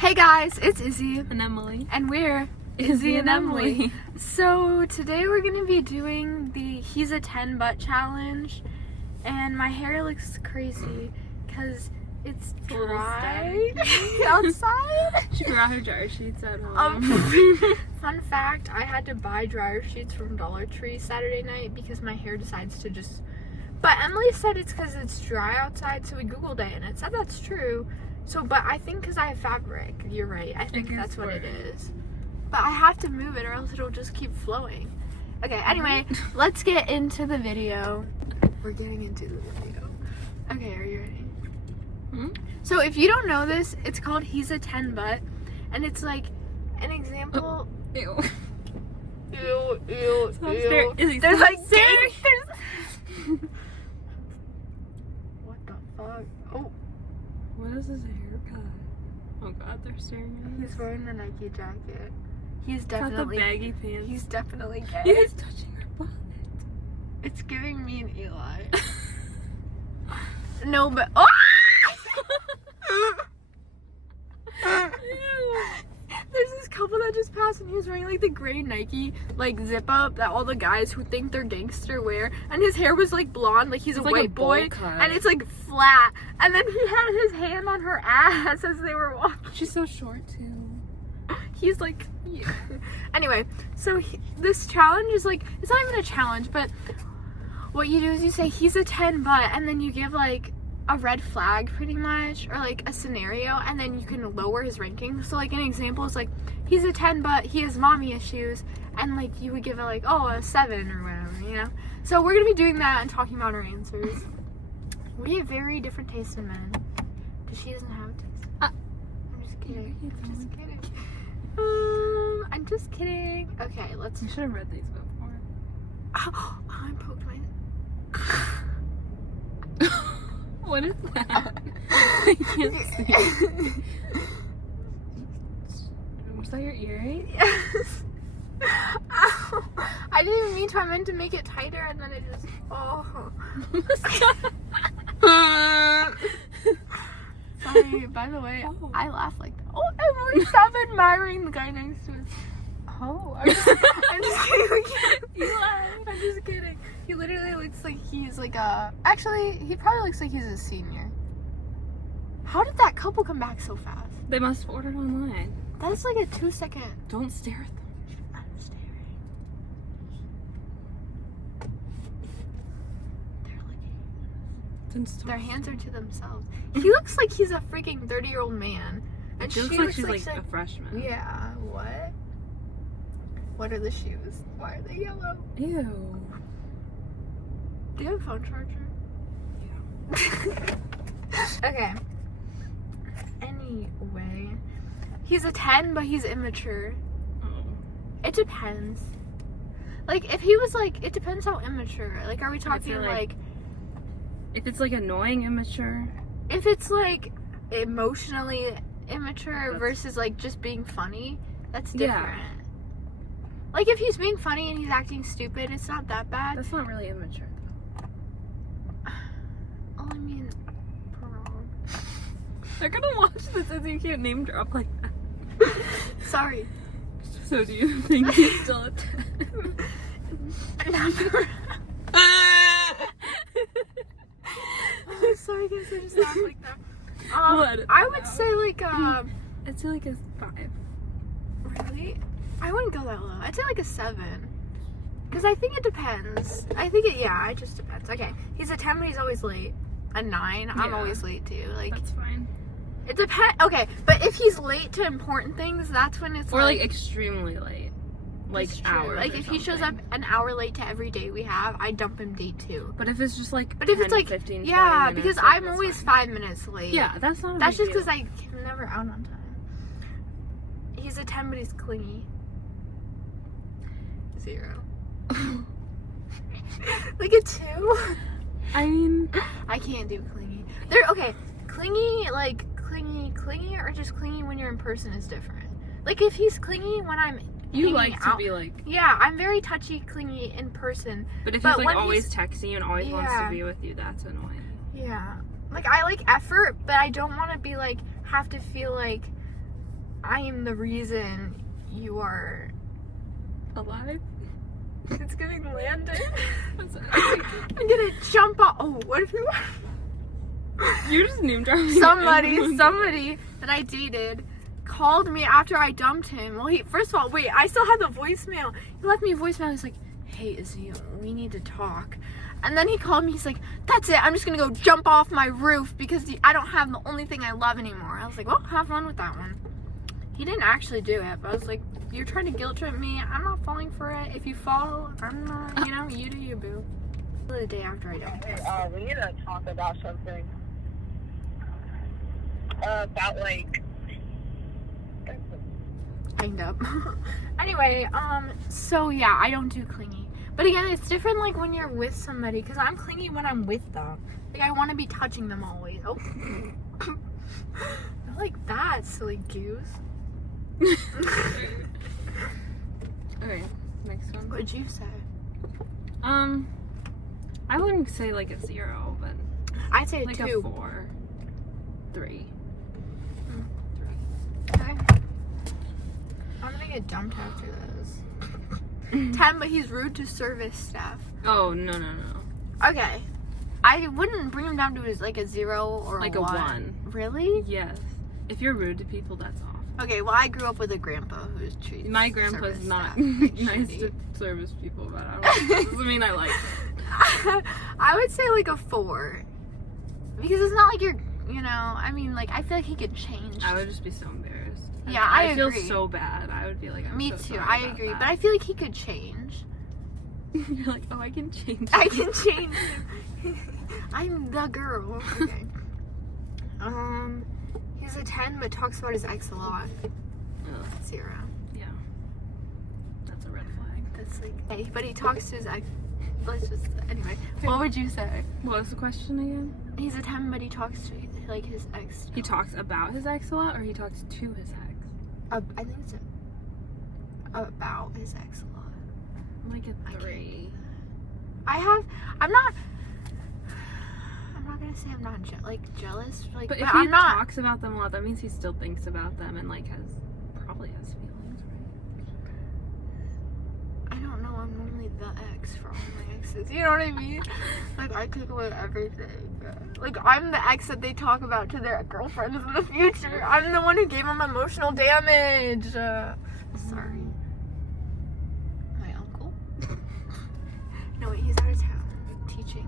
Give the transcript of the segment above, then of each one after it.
Hey guys, it's Izzy and Emily, and we're Izzy and Emily. So today we're gonna be doing the He's a 10 butt challenge, and my hair looks crazy because it's dry outside. She brought her dryer sheets at home. Fun fact, I had to buy dryer sheets from Dollar Tree Saturday night because my hair decides to just... But Emily said it's because it's dry outside, so we Googled it and it said that's true. So, but I think because I have fabric, you're right. I think that's what it is. But I have to move it or else it'll just keep flowing. Okay, anyway, let's get into the video. We're getting into the video. Okay, are you ready? So if you don't know this, it's called He's a 10 butt. And it's like an example. Ew. Ew, ew, Stop ew. staring. Izzy, There's stop like staring. What the fuck? Oh. What is his haircut? Oh god, they're staring at us. He's wearing the Nike jacket. He's Got the definitely baggy pants. He's definitely gay. He's touching her butt. It's giving me an Eli. No, but oh! There's this couple that just passed and he was wearing like the gray Nike like zip up that all the guys who think they're gangster wear, and his hair was like blonde, like he's a like white a bowl boy cut. and it's like flat, and then he had his hand on her ass as they were walking. She's so short too. He's like, yeah. Anyway, so this challenge is like, it's not even a challenge, but what you do is you say he's a 10 butt, and then you give like a red flag pretty much, or like a scenario, and then you can lower his ranking. So like an example is like, he's a 10 but he has mommy issues, and like you would give it like, oh, a 7 or whatever, you know. So we're gonna be doing that and talking about our answers. We have very different tastes in men, because she doesn't have taste. I'm just kidding. I'm just kidding. I'm just kidding. Okay, let's. You should have read these before. Oh, I poked my. What is that? I can't see. Was that your earring? Yes. Ow. I didn't even mean to. I meant to make it tighter, and then it just. Oh. Sorry. By the way, I laugh like that. Oh, Emily, stop admiring the guy next to us. Oh, I'm just kidding. I'm just kidding. He literally looks like he's like a... Actually, he probably looks like he's a senior. How did that couple come back so fast? They must have ordered online. That's like a 2-second... Don't stare at them. I'm staring. They're looking. Then stop. Their hands are to themselves. He looks like he's a freaking 30-year-old man. And She looks like she's like a freshman. Yeah, what? What are the shoes? Why are they yellow? Ew. Do you have a phone charger? Yeah. Okay. Anyway. He's a 10, but he's immature. Oh. It depends. Like, if he was like, it depends how immature. Like, are we talking like... If it's like annoying immature? If it's like emotionally immature versus like just being funny, that's different. Yeah. Like, if he's being funny and he's acting stupid, it's not that bad. That's not really immature though. Oh, I mean, prom. They're gonna watch this as you can't name drop like that. Sorry. So do you think he's still a 10? I'm sorry guys, I just laughed like that. What? I would say like, I'd say like a 5. really? I wouldn't go that low. I'd say like a 7. Because I think it depends. It just depends. Okay, he's a 10, but he's always late. A 9, I'm always late too. Like, that's fine. it depends. Okay, but if he's late to important things, that's when it's Or like extremely late. Like hours. Like, if he shows up an hour late to every date we have, I dump him date 2. But if it's just like, But if 10, it's like, 15, yeah, 20 because minutes, like, I'm that's always fine. 5 minutes late. Yeah, that's not a That's big just because deal. I'm never out on time. He's a 10, but he's clingy. 0. Like a 2? I mean, I can't do clingy. They're okay. Clingy, like clingy, or just clingy when you're in person is different. Like, if he's clingy when I'm You like hanging to out. be like... Yeah, I'm very touchy, clingy in person. But if But he's when like always he's- texting you and always wants to Yeah. be with you, that's annoying. Yeah. Like, I like effort, but I don't want to be like, have to feel like I am the reason you are Alive? it's getting landed. What's that? I'm gonna jump off. Oh, what if you You're just name dropping. somebody that I dated called me after I dumped him. Well, first of all, wait, I still have the voicemail. He left me a voicemail. He's like, hey, Izzy, we need to talk. And then he called me. He's like, that's it. I'm just going to go jump off my roof because I don't have the only thing I love anymore. I was like, well, have fun with that one. He didn't actually do it, but I was like, you're trying to guilt trip me. I'm not falling for it. If you fall, I'm not, you do you, boo. The day after I dumped him. We need to talk about something. About like. Hanged up. Anyway, so yeah, I don't do clingy. But again, it's different like when you're with somebody, because I'm clingy when I'm with them. Like, I want to be touching them always. Oh. Not like that, silly goose. Okay, next one. What'd you say? I wouldn't say like a 0, but I'd say like 2. a 4, 3. Okay. I'm gonna get dumped after this. 10, but he's rude to service staff. Oh, no. Okay. I wouldn't bring him down to like a 0 or Like a a 1. 1. Really? Yes. If you're rude to people, that's off. Okay, well, I grew up with a grandpa who's treats My grandpa's service not staff like nice shitty. to service people, but I don't know. Doesn't mean I like it. I would say like a 4. Because it's not like you're, I mean, like, I feel like he could change. I would just be so embarrassed. Yeah, I feel agree. so bad. I would be like, I'm Me so too, sorry I about agree. that. But I feel like he could change. You're like, oh, I can change. I can change him. I'm the girl. Okay. He's a 10, but talks about his ex a lot. Ugh, 0. yeah. That's a red flag. That's like, hey, but he talks to his ex. Let's just, anyway. What would you say? What was the question again? He's a 10, but he talks to like his ex. He talks about his ex a lot, or he talks to his ex? I think it's about his ex a lot. Like I a can't 3. I'm not gonna say I'm not jealous. Like, But but if he I'm not. talks about them a lot, that means he still thinks about them and like probably has feelings, right? I don't know. I'm normally the ex for all my exes. You know what I mean? Like, I take away everything. Like, I'm the ex that they talk about to their girlfriends in the future. I'm the one who gave them emotional damage. Sorry. My uncle? No, wait, he's out of town teaching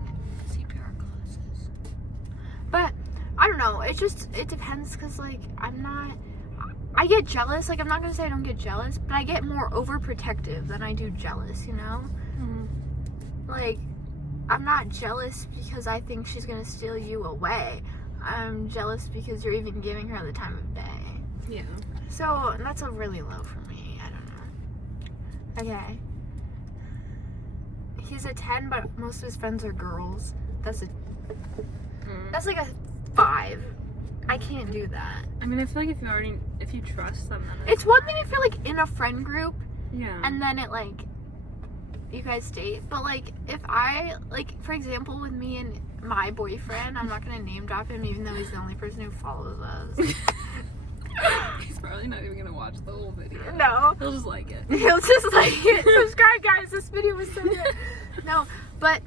CPR classes. But I don't know. It depends because, like, I get jealous. Like, I'm not gonna say I don't get jealous, but I get more overprotective than I do jealous, Mm-hmm. Like, I'm not jealous because I think she's gonna steal you away. I'm jealous because you're even giving her the time of day. Yeah. So that's a really low for me. I don't know. Okay. He's a 10, but most of his friends are girls. That's like a 5. I can't do that. I mean, I feel like if you trust them, then It's one thing if you're like in a friend group yeah. and then it like you guys date, but like if I like, for example, with me and my boyfriend, I'm not gonna name drop him even though he's the only person who follows us. He's probably not even gonna watch the whole video. No. He'll just like it. He'll just like it. Subscribe, guys. This video was so good. No, but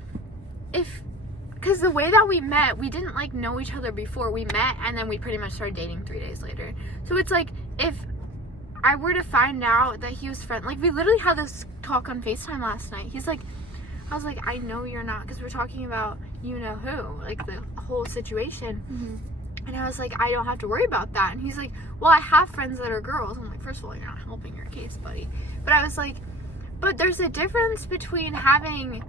because the way that we met, we didn't like know each other before we met, and then we pretty much started dating 3 days later. So it's like if I were to find out that he was like, we literally had this talk on FaceTime last night. He's like, I was like, I know you're not, because we're talking about you know who, like the whole situation. Mm-hmm. And I was like, I don't have to worry about that. And he's like, well, I have friends that are girls. I'm like, first of all, you're not helping your case, buddy. But I was like, but there's a difference between having,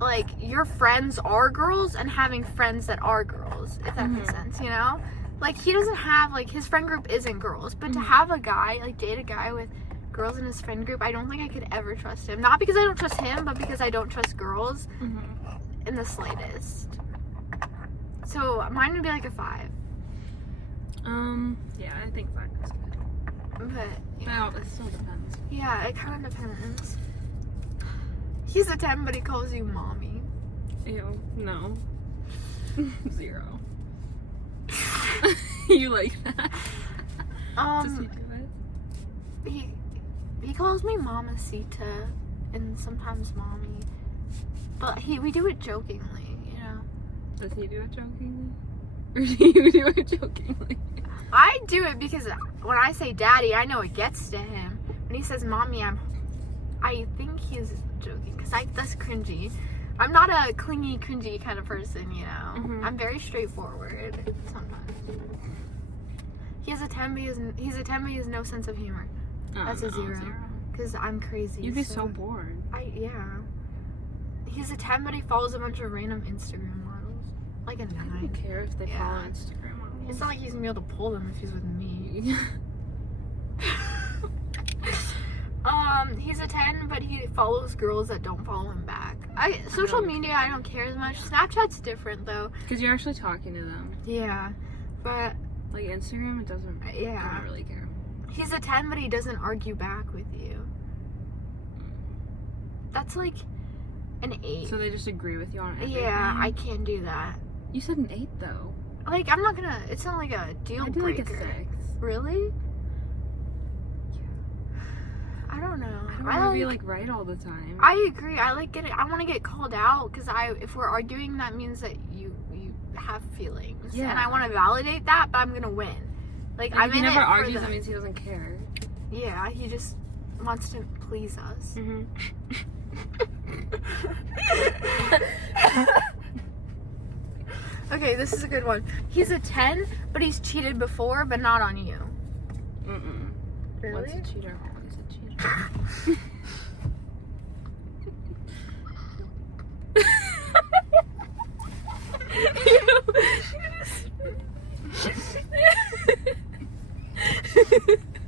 like, your friends are girls and having friends that are girls, if that makes sense, Like, he doesn't have, like, his friend group isn't girls. But to have a guy, like, date a guy with girls in his friend group, I don't think I could ever trust him. Not because I don't trust him, but because I don't trust girls in the slightest. So mine would be like a 5. Yeah, I think 5 is good. But Now, it still depends. yeah, it kind of depends. He's a 10, but he calls you mommy. Ew, no. 0. You like that? Does he do it? he calls me Mamacita and sometimes Mommy. But we do it jokingly, you know. Does he do it jokingly? Or do you do it jokingly? I do it because when I say daddy, I know it gets to him. When he says mommy, I think he's joking because that's cringy. I'm not a clingy, cringy kind of person, you know. Mhm. I'm very straightforward sometimes. He's a 10, but he has no sense of humor. Oh, That's a 0. Because I'm crazy. You'd be so bored. Yeah. He's a 10, but he follows a bunch of random Instagram models. Like a 9. I don't care if they Yeah. follow Instagram models. It's not like he's gonna be able to pull them if he's with me. He's a 10, but he follows girls that don't follow him back. Social media, I don't care as much. Snapchat's different though. Because you're actually talking to them. Yeah, but Like Instagram, it doesn't. Yeah. I don't really care. he's a 10, but he doesn't argue back with you. That's like an 8. So they just agree with you on everything. Yeah, I can't do that. You said an 8 though. Like, I'm not gonna. It's not like a deal I do breaker. like a 6. Really? I don't know. I don't want to be like right all the time. I agree. I want to get called out because if we're arguing, that means that you have feelings. Yeah. And I want to validate that, but I'm gonna win. Like I'm if he in never it for argues, the- that means he doesn't care. Yeah, he just wants to please us. Mm-hmm. Okay, this is a good one. He's a 10, but he's cheated before, but not on you. Mm-mm. Once a cheater, always a cheater.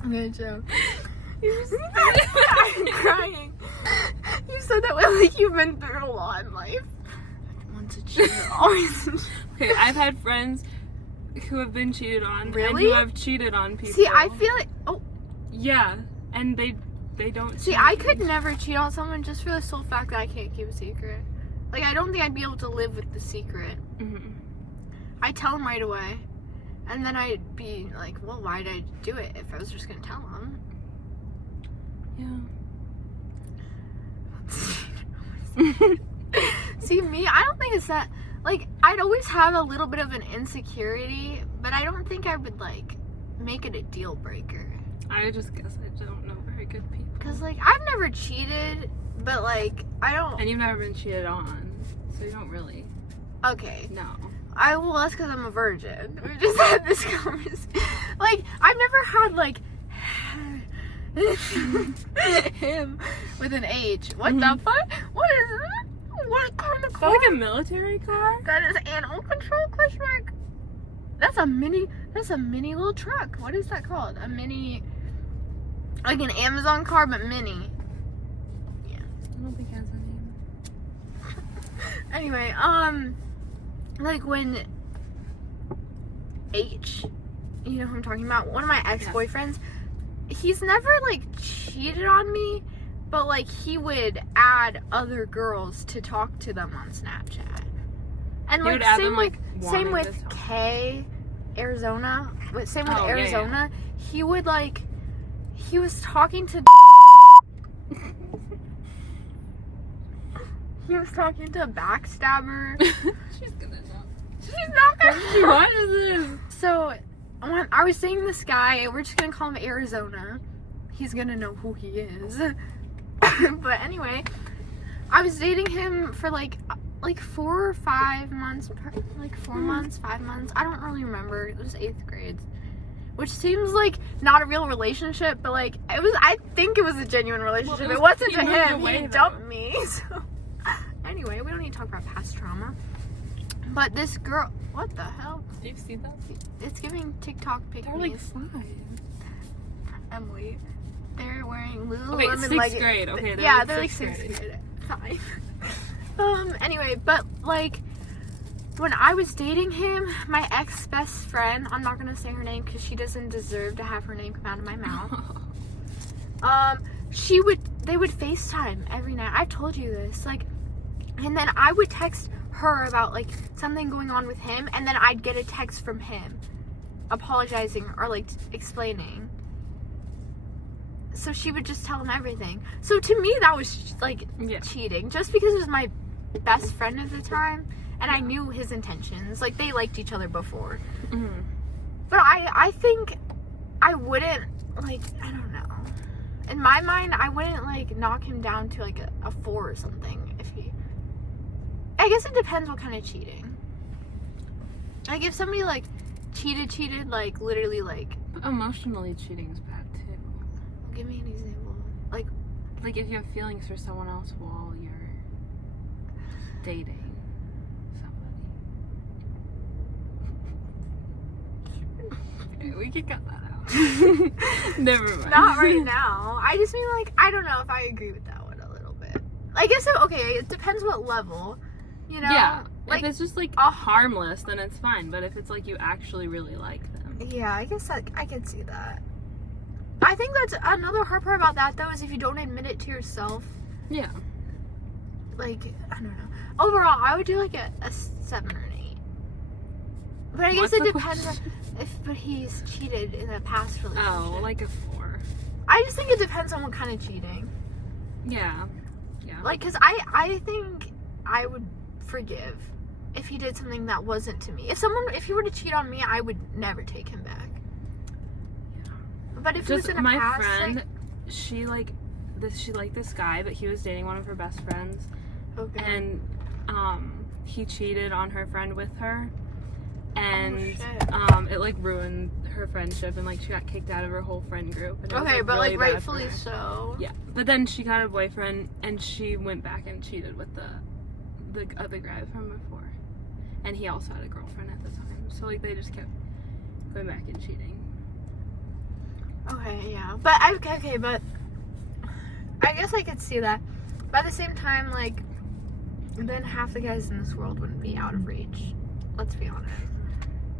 I'm gonna joke. I'm crying. You said that way like you've been through a lot in life. Once a cheater, always a cheater. Okay, I've had friends who have been cheated on. And Really? who have cheated on people. See, I feel like Yeah, and they don't. see, cheat. I could never cheat on someone just for the sole fact that I can't keep a secret. Like, I don't think I'd be able to live with the secret. Mhm. I tell them right away, and then I'd be like, well, why did I do it if I was just gonna tell them? Yeah. See, me, I don't think it's that. Like, I'd always have a little bit of an insecurity, but I don't think I would like make it a deal breaker. I just guess I don't know very good people. Cause like I've never cheated, but like I don't. And you've never been cheated on, so you don't really Okay. know. Well, that's because I'm a virgin. We just had this conversation. Like, I've never had, like, him with an H. What the fuck? What is that? What kind of Is that car? like a military car? That is animal control, question mark? That's a mini little truck. What is that called? A mini, like an Amazon car, but mini. I don't think it has a name. Anyway, like when H, you know who I'm talking about, one of my ex-boyfriends, he's never like cheated on me, but like he would add other girls to talk to them on Snapchat. And He like would add same them, like, same wanting with to talk. K, Arizona. Same with Oh, yeah, Arizona. He would like he was talking to he was talking to a backstabber. She's gonna know. She's not gonna She watches this. So, I was dating this guy. We're just gonna call him Arizona. He's gonna know who he is. But anyway, I was dating him for like 4 or 5 months, like 4 months, 5 months. I don't really remember. It was 8th grade, which seems like not a real relationship, but like it was. I think it was a genuine relationship. Well, it wasn't he to moved him. away, He though. dumped me. So anyway, we don't need to talk about past trauma. But this girl, what the hell? Do you see that? It's giving TikTok They're like pictures. 5. Emily, they're wearing Lululemon Okay, 6th leggings. grade. Okay, Yeah, they're like 6th grade. grade. Fine. Anyway, but like when I was dating him, my ex best friend, I'm not gonna say her name because she doesn't deserve to have her name come out of my mouth. They would FaceTime every night. I've told you this, like, and then I would text her about like something going on with him, and then I'd get a text from him apologizing or like explaining. so she would just tell him everything. So to me, that was like cheating, just because it was my best friend at the time, and I knew his intentions. Like, they liked each other before. Mm-hmm. But I think I wouldn't, like, I don't know. In my mind, I wouldn't, like, knock him down to, like, a 4 or something if he... I guess it depends what kind of cheating. Like, if somebody, like, cheated, like, literally, like... But emotionally cheating is bad, too. Give me an example. Like, if you have feelings for someone else while you're dating somebody. We could cut that out. Never mind. Not right now. I just mean, like, I don't know if I agree with that one a little bit. I guess, it depends what level, you know? Yeah. Like, if it's just, like, harmless, then it's fine. But if it's, like, you actually really like them. yeah, I guess I could see that. I think that's another hard part about that, though, is if you don't admit it to yourself. Yeah. Like, I don't know. Overall, I would do, like, a 7 or an 8. But I guess it depends on but he's cheated in a past relationship. Oh, like a 4. I just think it depends on what kind of cheating. Yeah. Yeah. Like, because I think I would forgive if he did something that wasn't to me. If he were to cheat on me, I would never take him back. Yeah. But if it was in a my past, friend, like, she liked this guy, but he was dating one of her best friends. okay. And he cheated on her friend with her, and it like ruined her friendship, and like she got kicked out of her whole friend group. And it was, Okay, but really like bad for rightfully her. so. Yeah, but then she got a boyfriend, and she went back and cheated with the other guy from before, and he also had a girlfriend at the time. So like they just kept going back and cheating. Okay, yeah, but but I guess I could see that. But at the same time, like, then half the guys in this world wouldn't be out of reach. Let's be honest.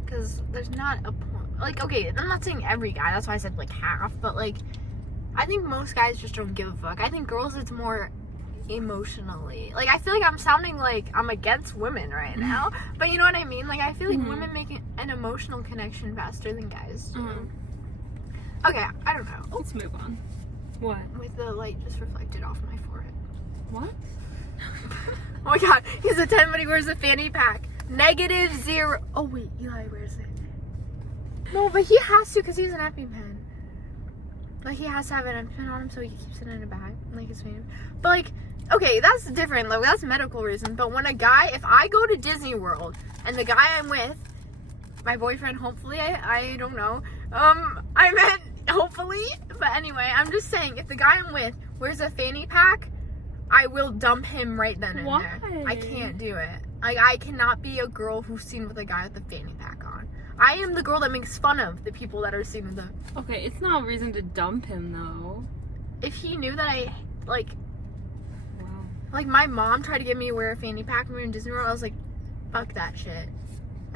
Because there's not a point. Like, okay, I'm not saying every guy. That's why I said, like, half. But, like, I think most guys just don't give a fuck. I think girls, it's more emotionally. Like, I feel like I'm sounding like I'm against women right now. But you know what I mean? Like, I feel like women make an emotional connection faster than guys do. Okay, I don't know. Let's move on. What? With the light just reflected off my forehead. What? Oh my god, he's a 10, but he wears a fanny pack. -0. Oh wait, Eli wears it. No, but he has to because he's an EpiPen. Like, he has to have an EpiPen on him, so he keeps it in a bag. Like, his fanny. But, like, okay, that's different. Like, that's medical reason. But when if I go to Disney World and the guy I'm with, my boyfriend, hopefully, I don't know. I meant hopefully. But anyway, I'm just saying, if the guy I'm with wears a fanny pack, I will dump him right then and there. I can't do it. Like, I cannot be a girl who's seen with a guy with a fanny pack on. I am the girl that makes fun of the people that are seen with them. Okay, it's not a reason to dump him, though. If he knew that I, like... Wow. Like, my mom tried to get me to wear a fanny pack when we were in Disney World. I was like, fuck that shit.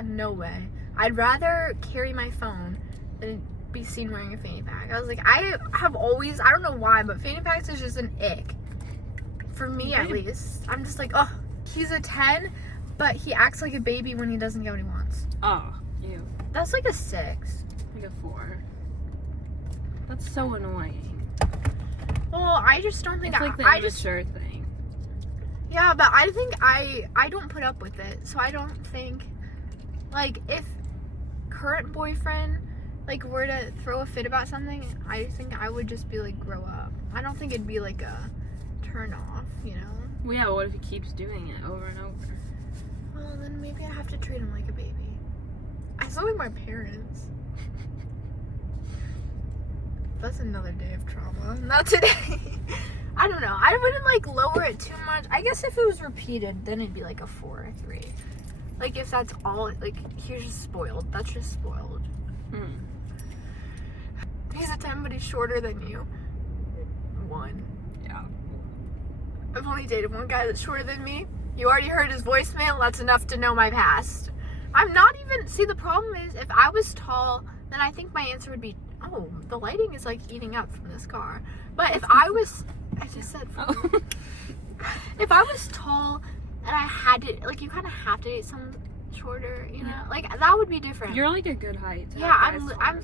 No way. I'd rather carry my phone than be seen wearing a fanny pack. I was like, I have always... I don't know why, but fanny packs is just an ick. For me, at least. I'm just like, oh, he's a 10, but he acts like a baby when he doesn't get what he wants. Oh, ew. That's like a 6. Like a 4. That's so annoying. Well, I just don't think It's like the immature thing. Yeah, but I think I don't put up with it. So I don't think, like, if current boyfriend, like, were to throw a fit about something, I think I would just be like, grow up. I don't think it'd be like a turn off, you know? Well, yeah, but what if he keeps doing it over and over? Well, then maybe I have to treat him like a baby. I sound like my parents. That's another day of trauma. Not today. I don't know. I wouldn't, like, lower it too much. I guess if it was repeated, then it'd be like a 4 or 3. Like, if that's all, like, he's just spoiled. That's just spoiled. He's a 10, but he's shorter than you. 1. Yeah. I've only dated one guy that's shorter than me. You already heard his voicemail. That's enough to know my past. I'm not even... See, the problem is, if I was tall, then I think my answer would be, oh, the lighting is, like, eating up from this car. But if I was... I just said... Oh. If I was tall and I had to... Like, you kind of have to date someone shorter, you know? Like, that would be different. You're, like, a good height. Yeah, I'm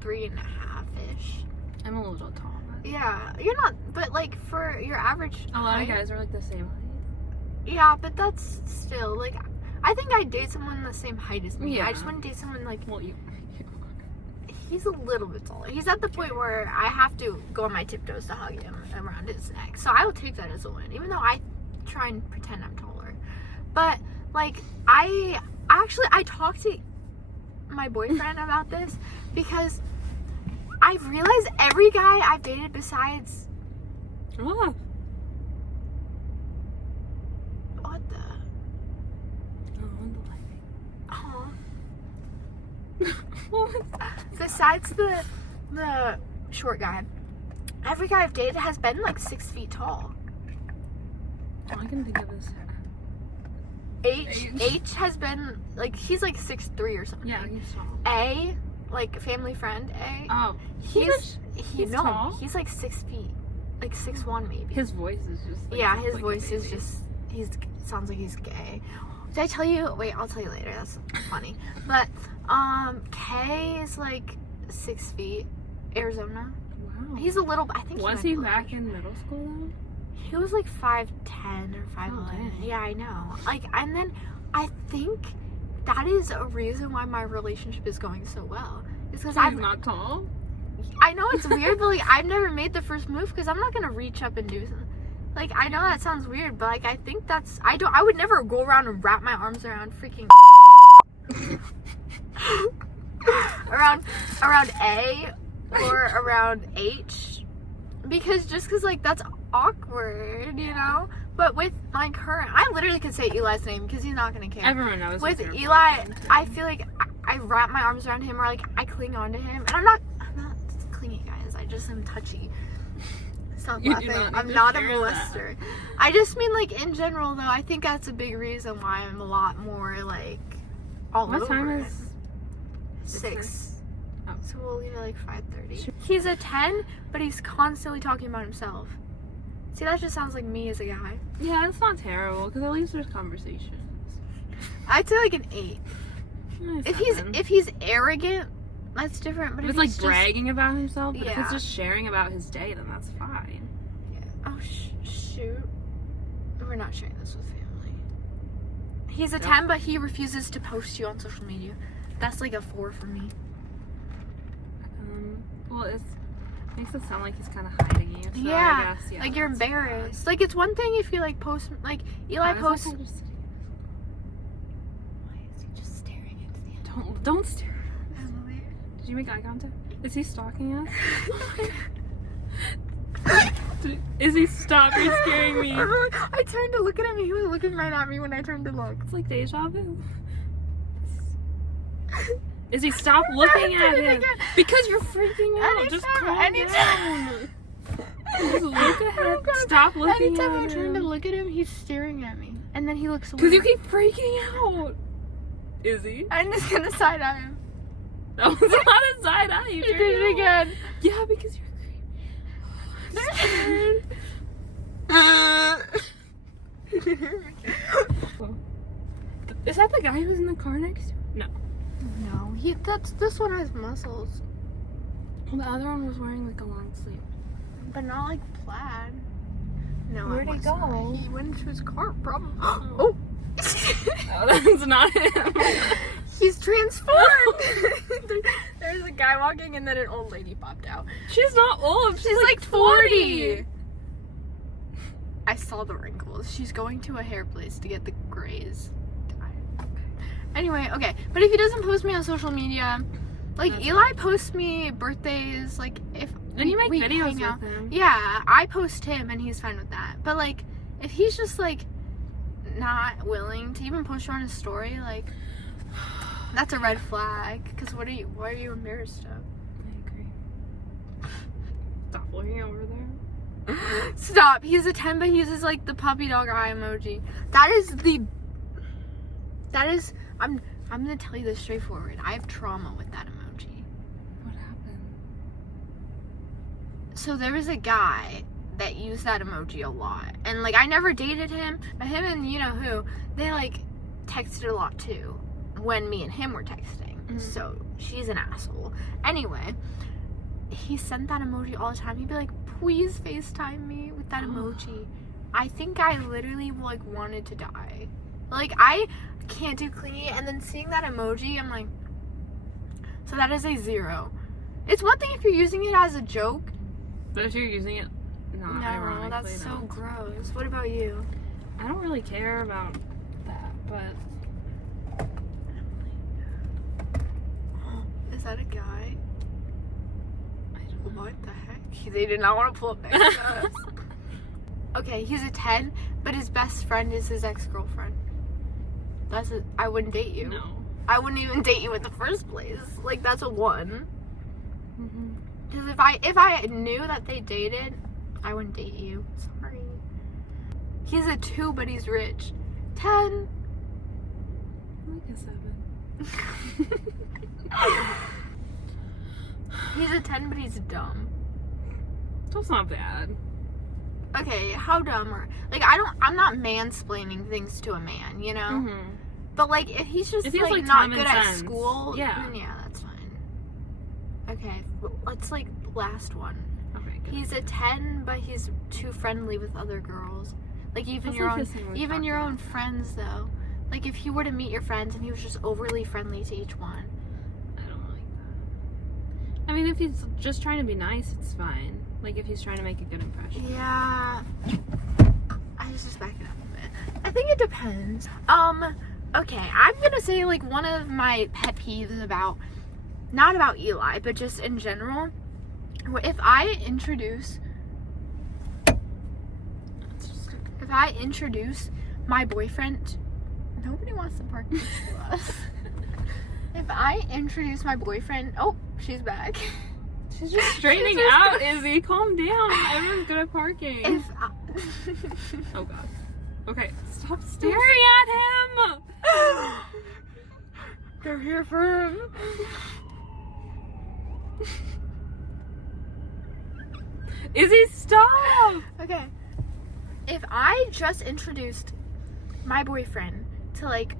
5'3.5"-ish. I'm a little tall. But Yeah, you're not, but like for your average a lot of height- guys are like the same height. Yeah, but that's still like, I think I'd date someone the same height as me. Yeah. I just wouldn't date someone like, Well, you. he's a little bit taller. He's at the point where I have to go on my tiptoes to hug him around his neck. So I will take that as a win, even though I try and pretend I'm taller. But like, I talked to my boyfriend about this because I've realized every guy I've dated besides Oh. what the besides the short guy, every guy I've dated has been like 6 feet tall. All I can think of is. H has been like, he's like 6'3" or something. Yeah, he's tall. A, like family friend A. Oh, He's tall? He's like 6 feet, like 6'1" maybe. his voice is just. Like, Yeah, sounds his like a voice is baby. just, sounds like he's gay. Did I tell you? Wait, I'll tell you later. That's funny. But, K is like 6 feet, Arizona. Wow. He's a little, I think Was might he be back larger. in middle school though? He was like 5'10" or 5'11". dang. Yeah, I know. Like, and then I think that is a reason why my relationship is going so well. It's because He's I'm not tall. I know it's weird, but like I've never made the first move because I'm not gonna reach up and do something. Like, I know that sounds weird, but like I think that's I would never go around and wrap my arms around freaking around A or around H because like that's awkward, you know. But with my current, I literally could say Eli's name because he's not gonna care. Everyone knows. With he's your Eli, boyfriend. I feel like I wrap my arms around him or like I cling onto him, and I'm not clingy, guys. I just am touchy. Stop You do laughing. not need I'm to not a share that. molester. I just mean like in general, though. I think that's a big reason why I'm a lot more like all What over. time it. is? 6. Oh. So we'll leave at like 5:30. He's a 10, but he's constantly talking about himself. See, that just sounds like me as a guy. Yeah, it's not terrible because at least there's conversations. I'd say like an 8. Eh, 7. If he's arrogant, that's different. But If it's like bragging about himself, but if Yeah. it's just sharing about his day, then that's fine. Oh shoot, we're not sharing this with family. He's a Nope. 10, but he refuses to post you on social media. That's like a 4 for me. Well, it makes it sound like he's kind of hiding you. So Yeah, I guess, like you're that's bad. embarrassed. Like it's one thing if you like post, like Eli Why is that posts. guy just sitting- Why is he just staring into the Don't stare. Emily? Did you make eye contact? Is he stalking us? Izzy, stop! You're scaring me. I turned to look at him and he was looking right at me when I turned to look. It's like deja vu. Izzy, stop looking at him. Because you're freaking out. Just calm down. Just look ahead. Stop looking Anytime at I him. turn to look at him, he's staring at me. And then he looks away. Because you keep freaking out. Izzy? I'm just gonna side eye him. That was not a side eye. You You turned did it again. Yeah, because you're Is that the guy who was in the car next to him? No. No, this one has muscles, Well, the other one was wearing like a long sleeve. but not like plaid. No, Where'd he go? He went into his car, probably. Oh. Oh, Oh, that's not him. he's transformed. There's a guy walking, and then an old lady popped out. She's not old. She's like 40. I saw the wrinkles. She's going to a hair place to get the grays dyed. Anyway, okay. But if he doesn't post me on social media, like That's Eli posts me birthdays, like if And you make we videos hang out. with him. Yeah, I post him and he's fine with that. But like, if he's just like not willing to even post you on his story, like that's a red flag. Cause why are you embarrassed of? I agree. Stop looking over there. Stop. He's a 10, but he uses like the puppy dog eye emoji. I'm gonna tell you this straightforward. I have trauma with that emoji. What happened? So there was a guy that used that emoji a lot, and like I never dated him, but him and you know who, they like texted a lot too when me and him were texting. Mhm. So she's an asshole. Anyway, he sent that emoji all the time. He'd be like, please FaceTime me with that emoji. I think I literally like wanted to die. Like, I can't do clingy, and then seeing that emoji, I'm like, so that is a 0. It's one thing if you're using it as a joke. But if you're using it not ironically, No, that's so then- gross. What about you? I don't really care about that, but Is that a guy? I don't know. What the heck? They did not want to pull up next to us. Okay, he's a 10, but his best friend is his ex-girlfriend. I wouldn't date you. No. I wouldn't even date you in the first place. Like, that's a 1. Mm-hmm. Because if I knew that they dated, I wouldn't date you. Sorry. He's a 2, but he's rich. 10. Like a 7. He's a 10, but he's dumb. That's not bad. Okay, how dumb are... Like, I'm not mansplaining things to a man, you know? Mm-hmm. But, like, if he's just, If he has, like, like, not common good at sense, school, yeah. then yeah, that's fine. Okay, let's, like, last one. Okay, good. He's a 10, but he's too friendly with other girls. Like, even That's your like own, the thing we even talked your about. own friends, though. Like, if he were to meet your friends and he was just overly friendly to each one. I don't like that. I mean, if he's just trying to be nice, it's fine. Like, if he's trying to make a good impression. Yeah. I was just backing up a bit. I think it depends. Okay, I'm gonna say, like, one of my pet peeves about, not about Eli, but just in general, if I introduce my boyfriend, nobody wants to park next to us. If I introduce my boyfriend, oh, she's back. She's just straightening She's just- out, Izzy. Calm down. Everyone's good at parking. If I, Oh, God. Okay, stop staring at him! they're here for him. Izzy, stop! Okay. If I just introduced my boyfriend to like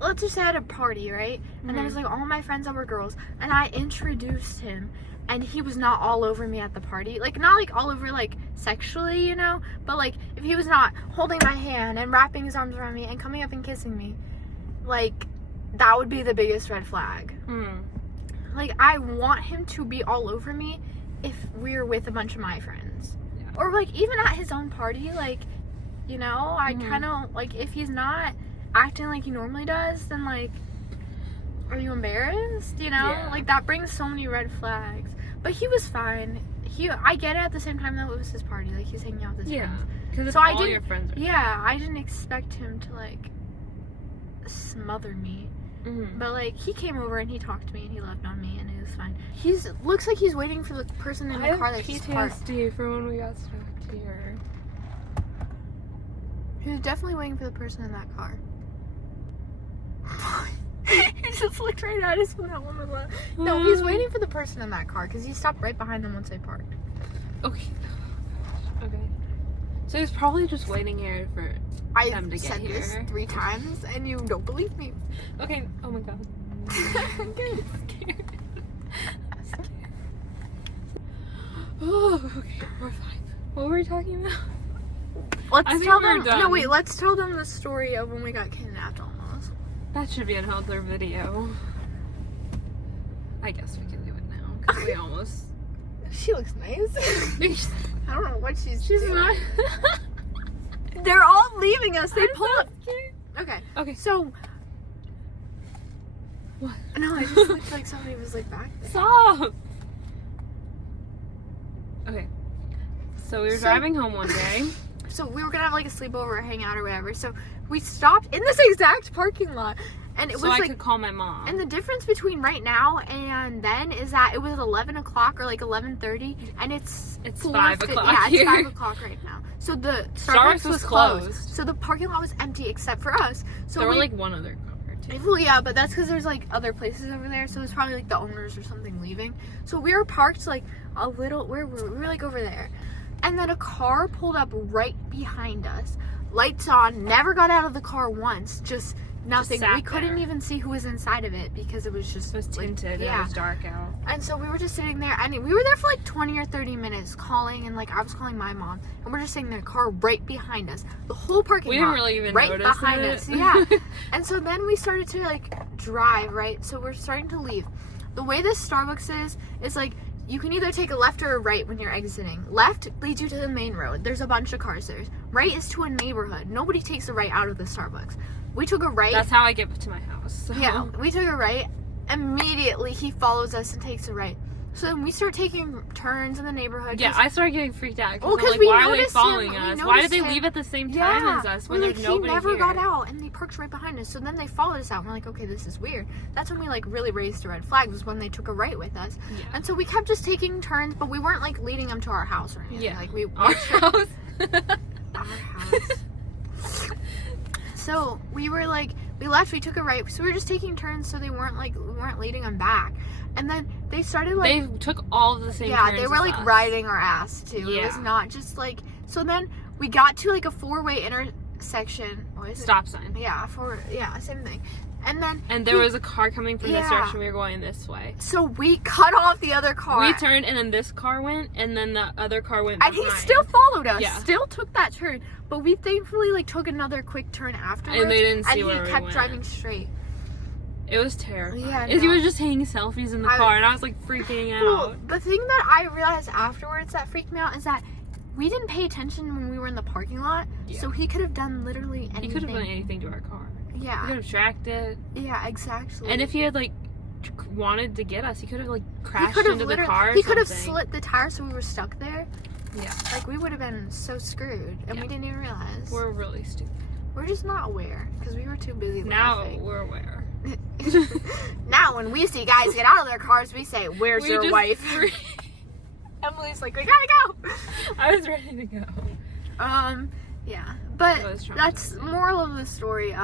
let's just say at a party, right? And there was like all my friends that were girls, and I introduced him, and he was not all over me at the party. Like, not like all over like sexually, you know, but like if he was not holding my hand and wrapping his arms around me and coming up and kissing me, like, that would be the biggest red flag. Like, I want him to be all over me if we're with a bunch of my friends. Yeah. Or, like, even at his own party, like, you know, I kind of, like, if he's not acting like he normally does, then, like, are you embarrassed? You know? Yeah. Like, that brings so many red flags. But he was fine. I get it at the same time, though, it was his party. Like, he's hanging out with his Yeah. friends. Because So I all didn't- your friends are Yeah, I didn't expect him to, like, smother me. But, like, he came over and he talked to me and he loved on me and it was fine. Looks like he's waiting for the person in the car that's just parked. PTSD from when we got stuck here. He was definitely waiting for the person in that car. He just looked right at us when that woman left. No, he's waiting for the person in that car because he stopped right behind them once they parked. Okay. Okay. So he's probably just waiting here for I them to get said this here. 3 times and you don't believe me. Okay. Oh my God. I'm getting scared. I'm scared. Oh, okay. We're fine. What were we talking about? I Let's think tell we're them. done. No, wait. Let's tell them the story of when we got kidnapped almost. That should be another video. I guess we can do it now because we almost. She looks nice. I don't know what she's doing. not. They're all leaving us. They I'm pull so up. Okay. Okay. So. What? No, I just looked like somebody was like back there. Stop. Okay. So we were So- driving home one day. So we were gonna have like a sleepover or hang out or whatever. So we stopped in this exact parking lot, and it so was I like. could call my mom. And the difference between right now and then is that it was 11 o'clock or like 11:30, and it's 5 o'clock Yeah, here. it's 5 o'clock right now. So the Starbucks Starbucks was was closed. closed. So the parking lot was empty except for us. So there were we, like one other car too. well, yeah, but that's because there's like other places over there. So it's probably like the owners or something leaving. So we were parked like a little. Where were we? We were like over there, and then a car pulled up right behind us. Lights on. Never got out of the car once. Just nothing. sat We couldn't there. even see who was inside of it because it was just It was tinted. Like, It was dark out. And so we were just sitting there, and we were there for like 20 or 30 minutes calling, and like I was calling my mom, and we're just sitting in a car right behind us. The whole parking We lot didn't really even right notice behind it. us. Yeah. And so then we started to like drive, right? So we're starting to leave. The way this Starbucks is like you can either take a left or a right when you're exiting. Left leads you to the main road. There's a bunch of cars there. Right is to a neighborhood. Nobody takes a right out of the Starbucks. We took a right. That's how I get to my house. So. Yeah, we took a right. Immediately, he follows us and takes a right. So then we start taking turns in the neighborhood. Yeah, I started getting freaked out. Well, Because because we why are they noticed following him. We us? Why did noticed they him. leave at the same time as us when we're there's like, nobody he never here? got out, and they parked right behind us. So then they followed us out, and we're like, okay, this is weird. That's when we like really raised a red flag, was when they took a right with us. Yeah. And so we kept just taking turns, but we weren't like leading them to our house or anything. Yeah. Like we Our house. our house. So we were like, we left, we took a right, so we were just taking turns, so we weren't leading them back. And then they started like They took all of the same yeah, turns they were as like us. riding our ass too. It was Yeah. not just like so. Then we got to like a 4-way intersection. What is it? Stop sign. Yeah, same thing. And then And there was a car coming from this Yeah. direction. We were going this way. so we cut off the other car. We turned, and then this car went, and then the other car went and behind. he still followed us. Yeah. Still took that turn, but we thankfully like took another quick turn afterwards. And they didn't see and where he we kept went. driving straight. It was terrifying. Yeah, Izzy no. was just taking selfies in the car, and I was like freaking out. Well, the thing that I realized afterwards that freaked me out is that we didn't pay attention when we were in the parking lot. Yeah. So he could have done literally anything. He could have done anything to our car. He Yeah. could have tracked it. Yeah, exactly. And if he had like wanted to get us, he could have like he crashed could have into the literally, car. Or he could have something. slit the tire so we were stuck there. Yeah, Like we would have been so screwed, and Yeah. we didn't even realize. we're really stupid. We're just not aware because we were too busy Now laughing. we're aware. Now when we see guys get out of their cars, we say, "Where's We your just wife?" Emily's like, "We gotta go." I was ready to go. Yeah, but It was that's traumatizing. moral of the story.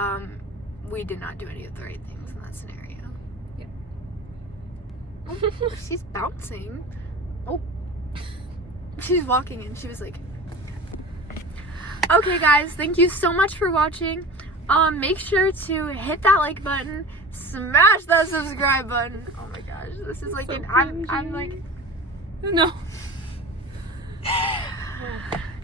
We did not do any of the right things in that scenario. Yeah. She's bouncing. Oh. She's walking in. She was like, okay, guys, thank you so much for watching. Make sure to hit that like button, smash that subscribe button. Oh my gosh, this is like So I'm like, No.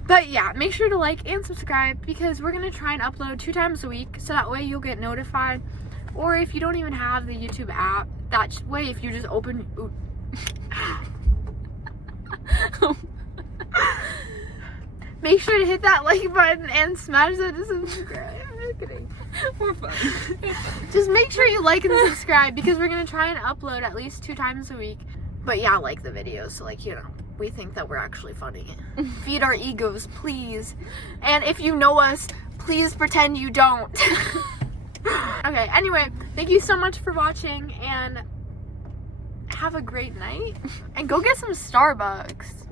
but yeah, make sure to like and subscribe because we're gonna try and upload 2 times a week, so that way you'll get notified. Or if you don't even have the YouTube app, that way if you just open. Ooh. Make sure to hit that like button and smash that subscribe. I'm just kidding. We're fun. Just make sure you like and subscribe because we're gonna try and upload at least 2 times a week. But yeah, like the videos, so like, you know, we think that we're actually funny. Feed our egos, please. And if you know us, please pretend you don't. Okay, anyway, thank you so much for watching and have a great night. And go get some Starbucks.